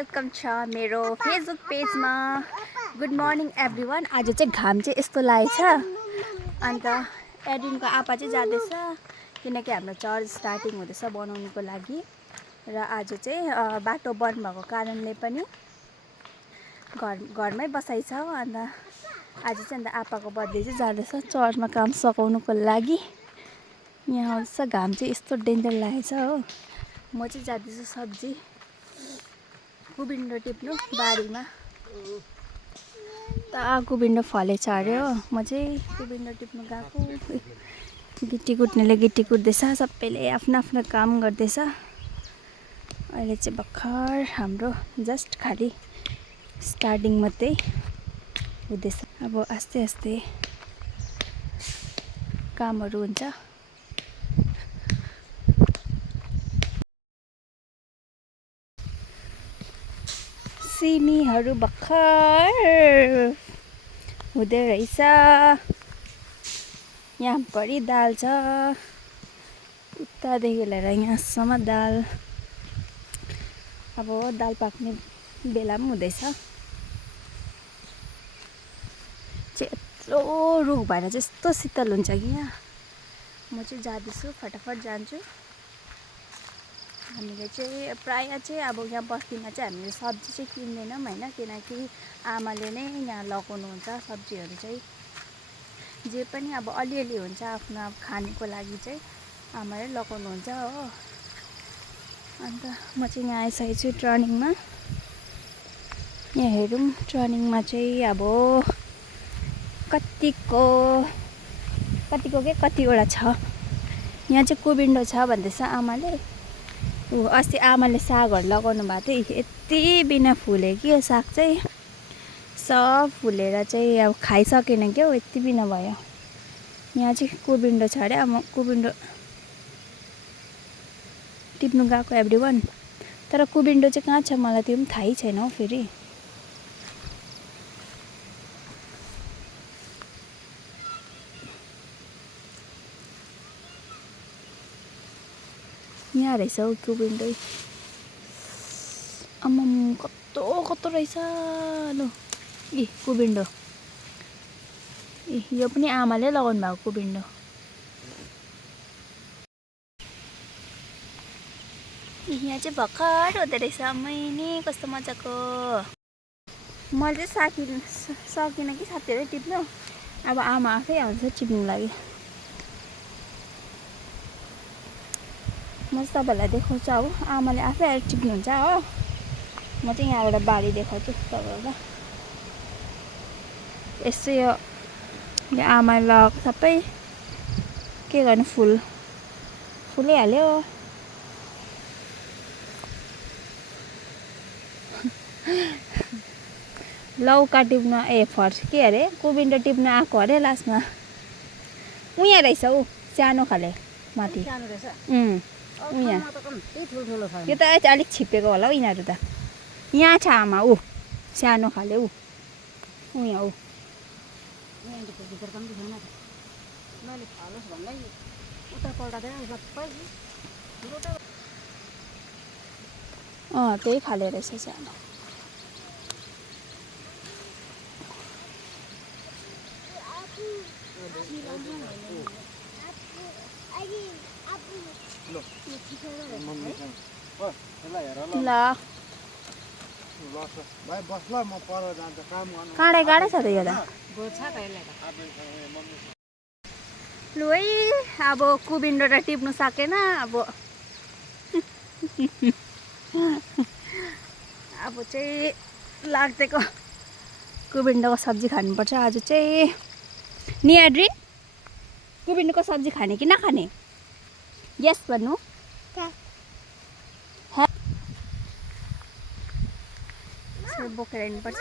Welcome छ मेरो Facebook पेजमा। Good morning everyone. आज चाहिँ घाम चाहिँ यस्तो लागेछ अन्त एडिनको आपा चाहिँ जाँदैछ किनकि हाम्रो चर्च स्टार्टिङ हुँदैछ बनाउनुको लागि र आज चाहिँ बाटो बन्द भएको कारणले पनि घरमै बसाइ छ। अन्त आज चाहिँ अन्त आपाको बर्थडे चाहिँ जाँदैछ चर्चमा काम सघाउनुको लागि। यहाँ आउँछ घाम चाहिँ यस्तो डेन्जर लागेछ हो। म चाहिँ जाँदैछु सब्जी कुबिन्डो टिप्नु बारीमा। त कुबिन्डो फलेछ अरे हो। म चाहिँ कुबिन्डो टिप्नु गएको। गिटी कुट्नेले गिटी कुट्दैछ, सबैले आफ्नो आफ्नो काम गर्दैछ। अहिले चाहिँ भर्खर हाम्रो जस्ट खालि स्टार्टिङ मात्रै हुँदैछ। अब आस्ते आस्ते कामहरू हुन्छ। सिमीहरू भर्खर हुँदै रहेछ। यहाँभरि दाल छ, उतादेखि लिएर यहाँसम्म दाल। अब दाल पाक्ने बेला पनि हुँदैछ। यत्रो रुख भएर चाहिँ यस्तो शीतल हुन्छ कि यहाँ। म चाहिँ जाँदैछु, फटाफट जान्छु। हामीले चाहिँ प्रायः चाहिँ अब यहाँ बस्तीमा चाहिँ हामीले सब्जी चाहिँ किन्दैनौँ होइन, किनकि आमाले नै यहाँ लगाउनुहुन्छ सब्जीहरू चाहिँ। जे पनि अब अलिअलि हुन्छ आफ्नो खानुको लागि चाहिँ आमाले लगाउनुहुन्छ हो। अन्त म चाहिँ यहाँ आइसकेको छु टर्निङमा। यहाँ हेरौँ टर्निङमा चाहिँ अब कतिवटा छ। यहाँ चाहिँ कुबिन्डो छ भन्दैछ आमाले। अस्ति आमाले सागहरू लगाउनु भएको थियो, यति बिना फुल्यो कि यो साग चाहिँ सब फुलेर चाहिँ अब खाइसकेन क्या हो, यति बिना भयो। यहाँ चाहिँ कुबिन्डो छ अरे। अब कुबिन्डो टिप्नु गएको एभ्रिवान। तर कुबिन्डो चाहिँ कहाँ छ मलाई त्यो पनि थाहै छैन हौ फेरि। यहाँ रहेछ हौ कुबिन्डो। आम्माम कस्तो रहेछ लु। ए कुबिन्डो, ए यो पनि आमाले लगाउनु भएको कुबिन्डो। यहाँ चाहिँ भर्खर हुँदो रहेछ। मैनी कस्तो मजाको। मैले चाहिँ सकिनँ कि साथीहरू टिप्नु। अब आमा आफै आउँछ टिप्नु लागि। म चाहिँ तपाईँहरूलाई देखाउँछु। अब आमाले आफै आएर टिप्नुहुन्छ हो। म चाहिँ यहाँबाट बारी देखाउँछु तपाईँहरूलाई। यसो यो आमाले सबै के गर्नु फुलिहाल्यो। लौका टिप्न के अरे कुबिन्डो टिप्न आएको अरे लास्टमा। उहाँ रहेछ ऊ सानो खाले माथि। उहाँ यो त अलिक छिप्पेको होला हौ यिनीहरू त। यहाँ छ आमा ऊ सानो खाले ऊ उहाँ ऊ। त्यही खाले रहेछ सानो। काँडै गाडै छ त यो त। लु है अब कुबिन्डो त टिप्नु सकेन। अब चाहिँ लाग्दैको कुबिन्डोको सब्जी खानुपर्छ आज चाहिँ। नि एड्रिन कुबिन्डोको सब्जी खाने कि नखाने? यस भन्नु। बोकेर हिँड्नुपर्छ।